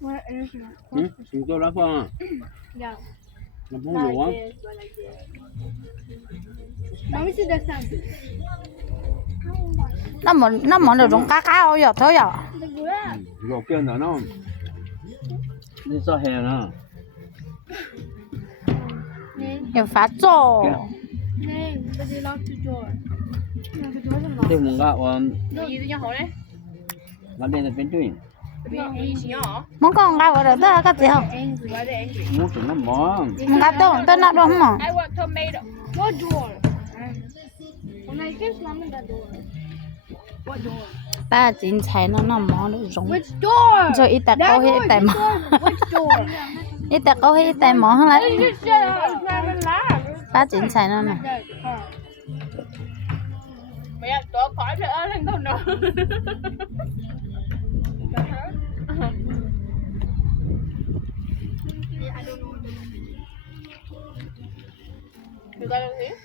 What is it? Chúng tôi đã phong à? Yeah. Làm không đủ không? Like this. Mommy see the sound. nó món được trong cá cá ôi giờ thôi giờ The good. Rồi kia nữa nó đi sao hè nữa. nhiều phá trộn Name, but they locked the door. No, the door's unlocked. Thì mình gạo Gì tôi cho hỏi đấy. nó đây là bên trên. món con gạo ở đó đó cái gì không Angry. Why they angry? Muốn chúng nó mỏ. món gạo tôi nó đúng không I want tomato. What door? When I guess mom in that door. What door? ta chín chạy nó món được giống Which door? rồi ít ta câu hết tại mỏ Which door? ít ta câu hết tại mỏ hơn lại You shut up. I'm trying to laugh. ta chín chạy nó này Mày ăn tổ khỏi nữa lên đâu nữa. You got it here?